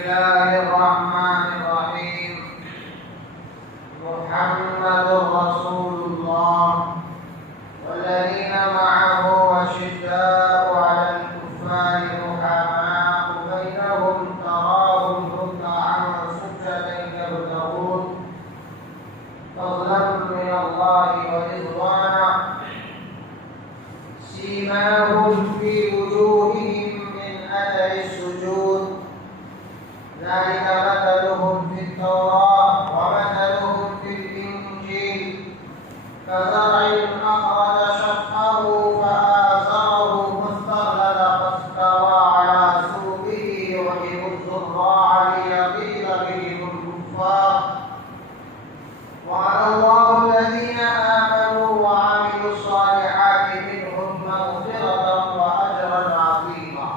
الله الرحمن الرحيم. محمد رسول الله والذين معه أشداء على الكفار رحماء بينهم تراهم ركعا سجدا يبتغون فضلا من الله ورضوانا سيماهم في وجوههم من أثر السجود ذلك مثلهم في التوراة ومثلهم في الإنجيل كزرع أخرج شطأه فآزره فاستغلظ فاستوى على سوقه يعجب الزراع ليغيظ بهم الكفار وعد الله الذين آمنوا وعملوا الصالحات منهم مغفرة وأجرا عظيما.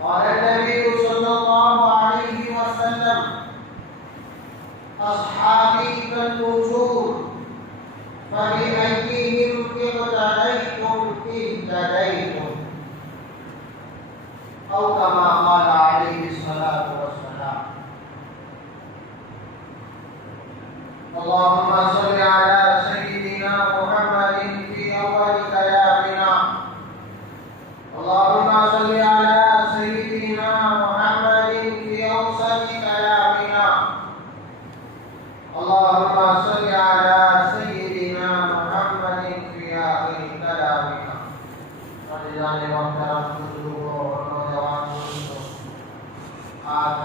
قال النبي صلى الله عليه وسلم: أصحابي كالنجوم فبأيهم اقتديتم اهتديتم، أو كما قال عليه الصلاة والسلام. اللهم صل على سيدنا محمد في أول كلامنا. اللهم صل على سيدنا محمد في أوسط كلامنا. اللهم صل على سيدنا محمد في آخر كلامنا. عزیزان محترم بزرگوں اور نوجوان دوستوں، آج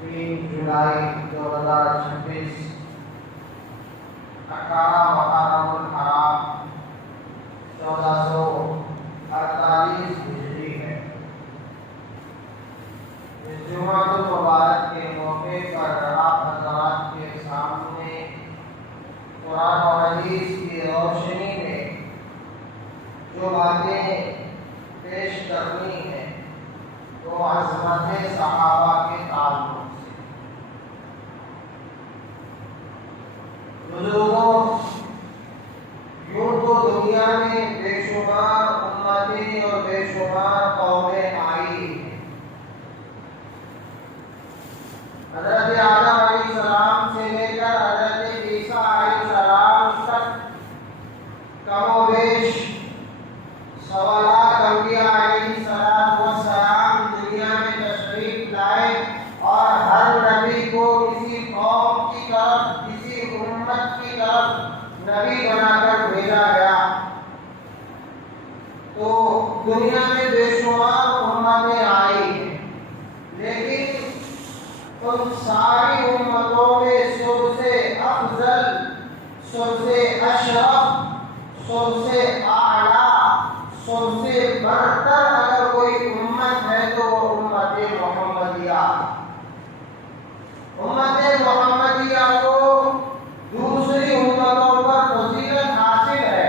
3 جولائی 2026 18 محرم الحرام 1448 ہجری ہے۔ اس جمعہ المبارک کے موقع پر آپ حضرات کے سامنے قرآن و حدیث کی روشنی میں جو باتیں پیش کرنی ہیں وہ عظمت صحابہ کے تعلق سے۔ بزرگوں، یوں تو دنیا میں بے شمار امتیں اور بے شمار قومیں آئی ہیں۔ حضرت آدم علیہ السلام سے لے کر حضرت عیسیٰ علیہ السلام تک کم و بیش 1.25 لاکھ انبیاء علیہ السلام دنیا میں تشریف لائے اور ہر نبی کو کسی قوم کی طرف، کسی امت کی طرف نبی بنا کر بھیجا گیا۔ تو دنیا میں بے شمار امتیں آئی ہیں، لیکن ان ساری امتوں میں سب سے افضل، سب سے اشرف، سب سے اعلیٰ، سب سے برتر اگر کوئی امت ہے تو وہ امت محمدیہ۔ امت محمدیہ کو دوسری امتوں پر فضیلت حاصل ہے،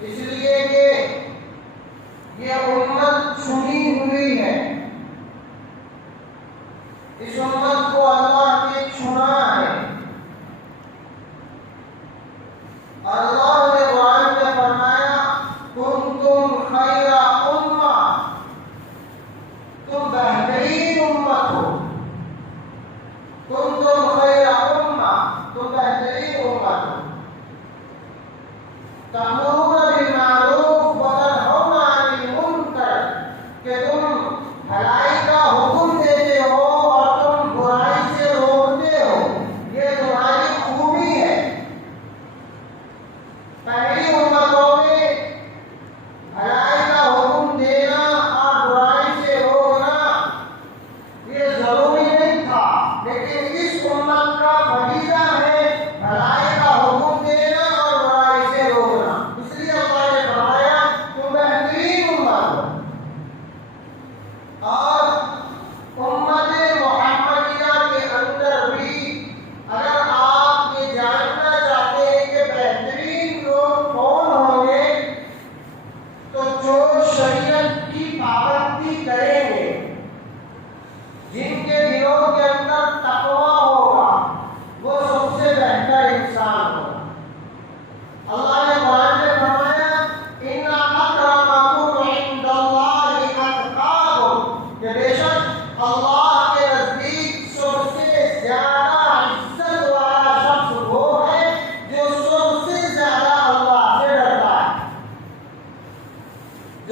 اس لیے کہ یہ امت چنی ہوئی ہے۔ اس امت کو اللہ نے چنا ہے۔ اللہ نے قرآن میں فرمایا: کنتم خیر امہ، تم بہترین امت ہو۔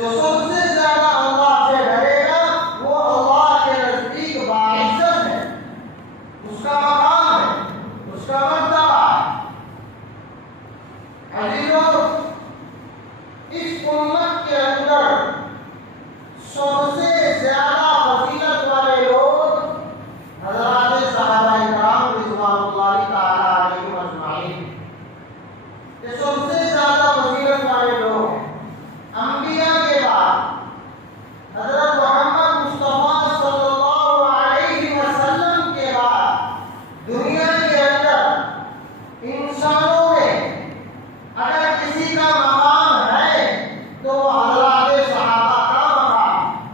جو سب سے زیادہ اللہ سے ڈرے گا وہ اللہ کے نزدیک باعزت ہے، اس کا مقام ہے، اس کا مرتبہ ہے۔ عزیزوں، اس امت کے اندر سب سے زیادہ فضیلت والے لوگ حضرات صحابہ کرام رضوان اللہ تعالی علیہم اجمعین، یہ سب سے زیادہ فضیلت والے لوگ ہیں۔ انبیاء کے بعد حضرت محمد مصطفیٰ صلی اللہ علیہ وسلم کے بعد دنیا کے اندر انسانوں میں اگر کسی کا مقام ہے تو وہ حضرات صحابہ کا مقام ہے۔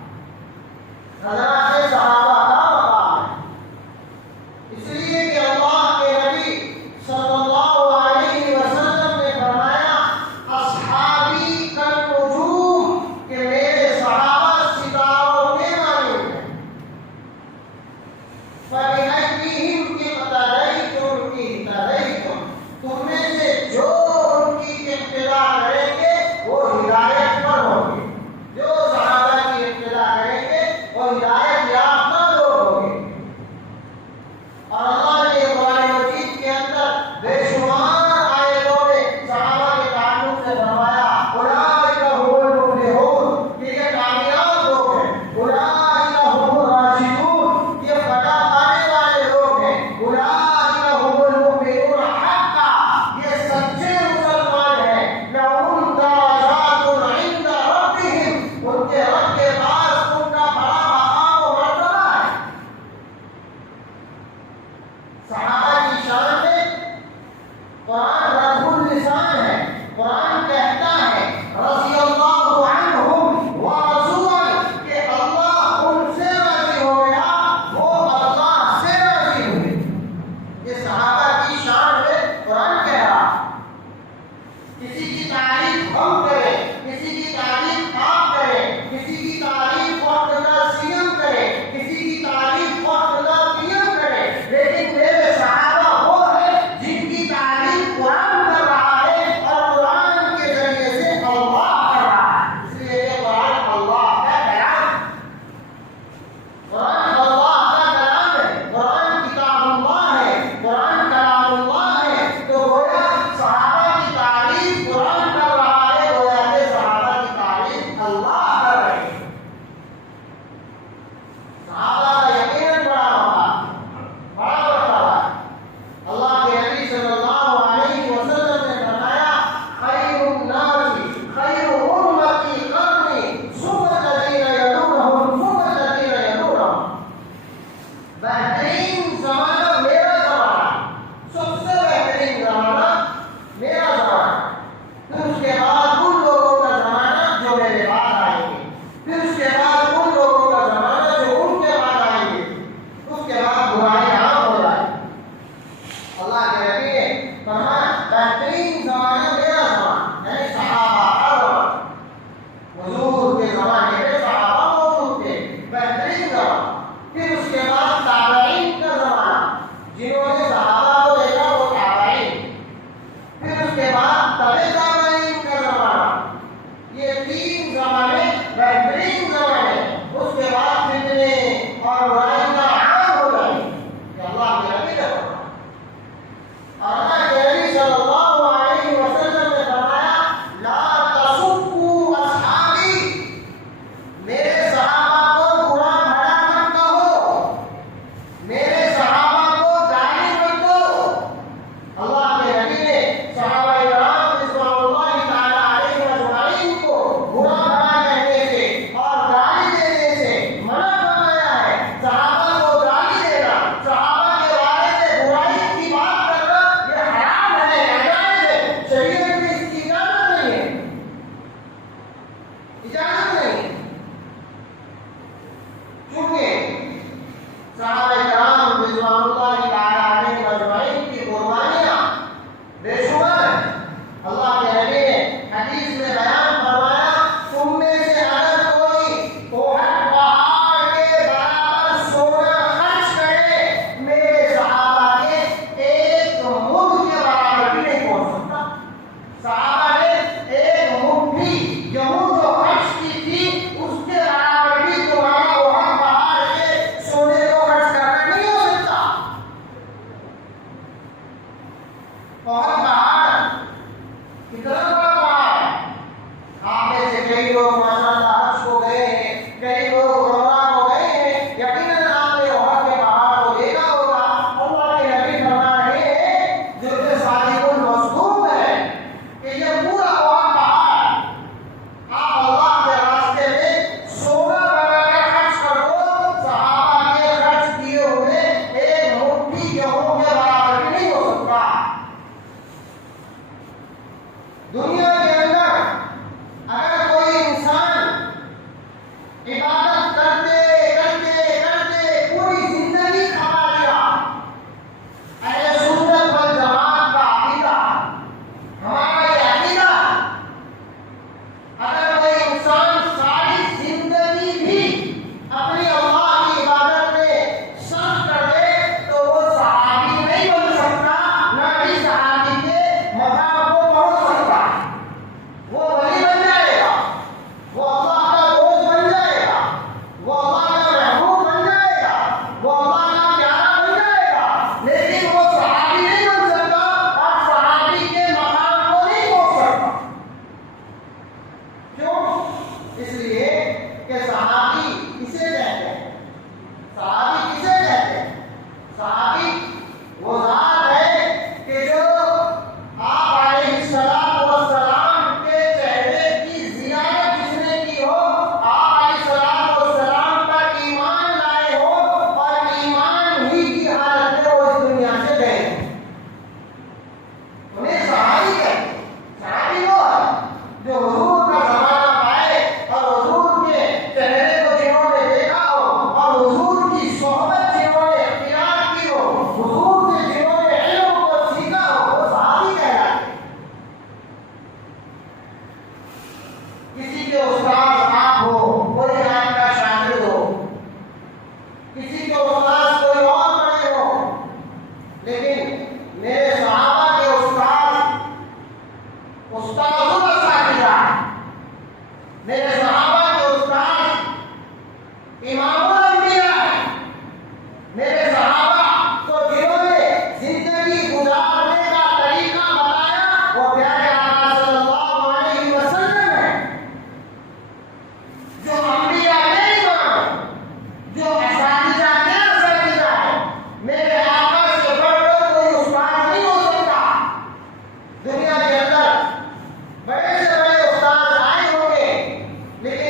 کئی لوگ ماشاءاللہ حج کو گئے ہیں، کئی لوگ عمرہ کو گئے ہیں، یقیناً آپ نے احد کے پہاڑ کو دیکھا ہوگا۔ اللہ کے نبی فرما رہے ہیں جو کہ صادق المصدوق ہے کہ یہ پورا احد پہاڑ آپ اللہ کے راستے میں سونا بنا کر خرچ کر دو، صحابہ کے خرچ کیے ہوئے ایک مٹھی گیہوں کے برابر بھی نہیں ہو سکتا۔ دنیا کے اندر اگر کوئی انسان عبادت کرتے کرتے کرتے پوری زندگی کھپا لیا، اہل سنت والجماعت کا عقیدہ، ہمارا یہ عقیدہ، اگر کوئی انسان ساری زندگی بھی اپنی اللہ کی عبادت میں صرف کر دے تو وہ صحابی نہیں بن سکتا، نہ ہی صحابی کے مقام کو پہنچ سکتا۔ وہ ولی بن جائے گا، وہ اللہ کا دوست بن جائے گا، وہ اللہ کا محبوب بن جائے گا، وہ اللہ کا پیارا بن جائے گا، لیکن وہ صحابی نہیں بن سکتا اور صحابی کے مقام کو نہیں پہنچ سکتا۔ کیوں؟ اس لیے کہ صحابی کسے کہتے ہیں؟ صحابی کسے کہتے ہیں؟ صحابی وہ ذات ہے کہ جو آپ علیہ السلام والسلام کے چہرے کی زیارت جس نے کی ہو، آپ علیہ السلام والسلام پر ایمان لائے ہو اور ایمان ہی کی حالت میں وہ اس دنیا سے گئے، انہیں صحابی کہتے ہیں۔ صحابی وہ ہے جو حضور کا زمانہ پائے اور حضور کے چہرے کو جنہوں نے دیکھا ہو اور حضور کی صحبت جنہوں نے اختیار کی ہو، حضور سے جنہوں نے علم کو سیکھا ہو، وہ صحابی کہلاتے ہیں۔ کسی کے استاد آپ ہو، کوئی آپ کا شاگرد ہو، کسی کے استاد کوئی اور بڑے ہو، لیکن میرے صحابہ کے استاد الاساتذہ، میرے صحابہ کے استاد امام الانبیاء ہیں، میرے صحابہ کو جنہوں نے زندگی گزارنے کا طریقہ بتایا وہ پیارے آقا صلی اللہ علیہ وسلم ہیں، جو انبیاء کے امام، جو اساتذہ کے اساتذہ ہیں۔ میرے آقا سے بڑھ کر کوئی استاد نہیں ہو سکتا۔ دنیا کے اندر بڑے سے بڑے استاد آئے ہوں گے، لیکن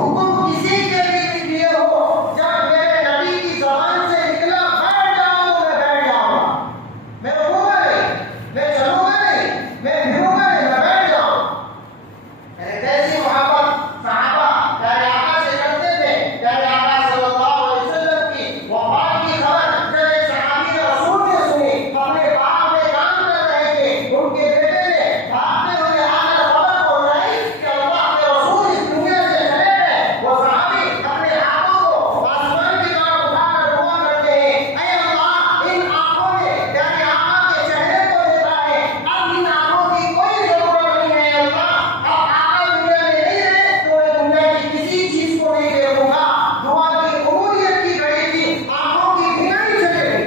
حکم کسی کے لیے ہو، جب میرے نبی کی زبان سے نکلا بیٹھ جاؤ تو میں بیٹھ جاؤں گا، میں رکوں گا نہیں، میں چلوں گا نہیں، میں پھروں گا نہیں، میں بیٹھ جاؤں گا۔ کیسی محبت صحابہ پیارے آقا سے کرتے تھے۔ پیارے آقا صلی اللہ علیہ وسلم کی وفات کی خبر جب ایک صحابی نے رسول نے سنی، اپنے باغ میں کام کر رہے تھے، ان کے بیٹے نے بھاگتے ہوئے آ کر خبر پہنچائی کہ اللہ کے رسول اس دنیا سے چلے گئے۔ وہ صحابی اپنے ہاتھوں کو آسمان کی طرف اٹھا کر دعا کرتے ہیں، اے اللہ ان آنکھوں نے پیارے آقا کے چہرے کو دیکھا ہے، اب ان آنکھوں کی کوئی ضرورت نہیں ہے اللہ، اب آقا دنیا میں نہیں رہے تو میں دنیا کی کسی چیز کو نہیں دیکھوں گا۔ دعا کی قبولیت کی گھڑی تھی، آنکھوں کی بینائی چلے گئی۔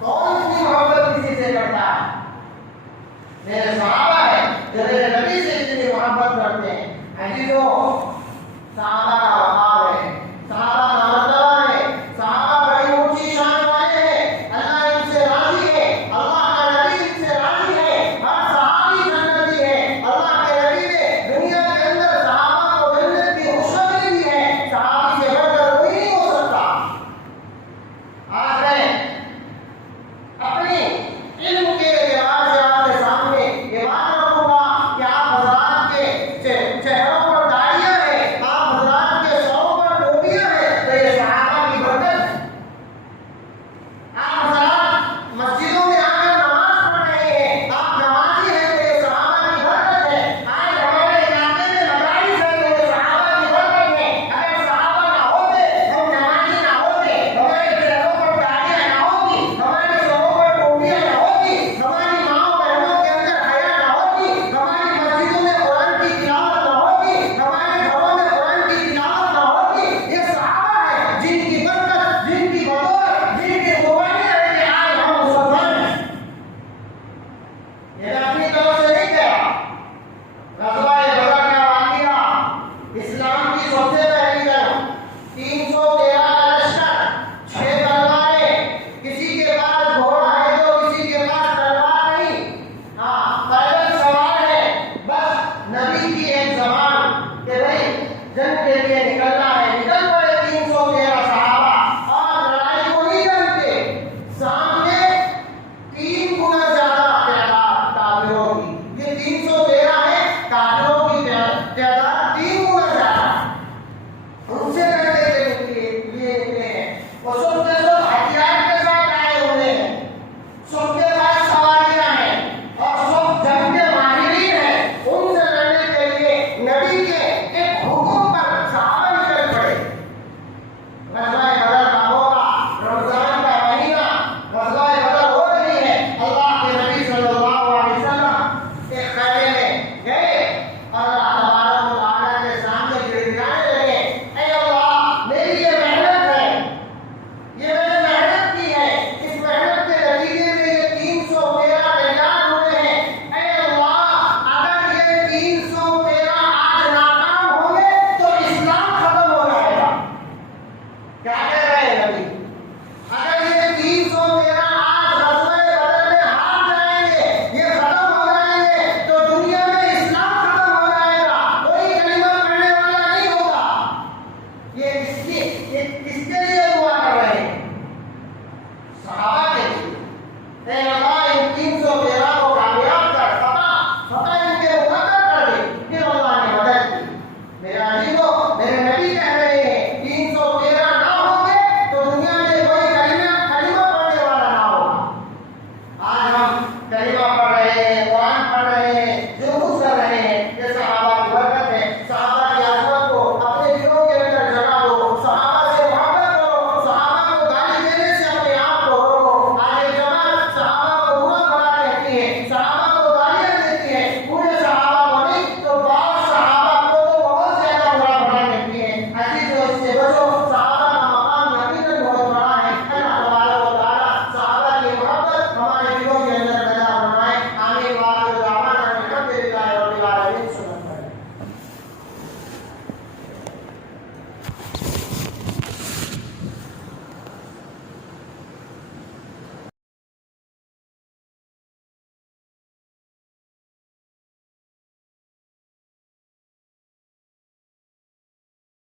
کون سی محبت کسی سے کرتا ہے؟ میرے صحابہ ہے جو میرے نبی سے اتنی محبت کرتے ہیں۔ عزیزو، صحابہ کا وقار ہے، صحابہ کا مرتبہ ہے، صحابہ بڑی اونچی شان والے ہیں، اللہ ان سے راضی ہے، اللہ کا نبی ان سے راضی ہے، ہر صحابی جنتی ہے۔ اللہ کے نبی نے دنیا کے اندر صحابہ کو جنت کی خوشخبری دی ہے، صحابی سے بڑھ کر کوئی نہیں ہو سکتا۔ آج میں اپنی علم کے اعتبار سے آپ کے سامنے یہ بات رکھوں گا کہ آپ حضرات کے چہروں پر داڑھیاں ہیں، آپ حضرات کے سروں پر ٹوپیاں ہیں، تو یہ صحابہ کی برکت ہے۔ آپ حضرات مسجدوں میں آ کر نماز پڑھ رہے ہیں، آپ نمازی ہیں تو یہ صحابہ کی برکت ہے۔ آج ہمارے علاقے میں مدارس ہیں تو یہ صحابہ کی برکت ہے۔ اگر صحابہ نہ ہوتے، ہم نمازی نہ ہوتے، ہمارے چہروں پر داڑھیاں نہ ہوتی، ہمارے سروں پر ٹوپیاں نہ ہوتی، ہماری ماؤں بہنوں کے اندر حیا نہ ہوتی، ہماری مسجدوں میں قرآن کی تلاوت نہ ہوتی، ہمارے گھروں میں قرآن کی تلاوت نہ ہوتی۔ یہ صحابہ ہیں جن کی برکت، جن کی بدولت، جن کی قربانیاں ہیں کہ آج ہم مسلمان ہیں۔ یہ میں اپنی طرف سے نہیں کہہ رہا۔ غزوہ بدر کا واقعہ، اسلام کی سب سے پہلی جنگ، 313 کا لشکر، 6 تلواریں، کسی کے پاس گھوڑا ہے تو کسی کے پاس تلوار نہیں، ہاں پیدل سوار ہے، بس نبی کی ایک زبان کہ بھائی جنگ کے لیے نکلنا ہے، نکل پڑے 313 صحابہ، اور لڑائی کو نہیں جانتے، سامنے 3 گنا زیادہ تعداد کافروں کی، یہ 313 ہے، کافروں کی تعداد 3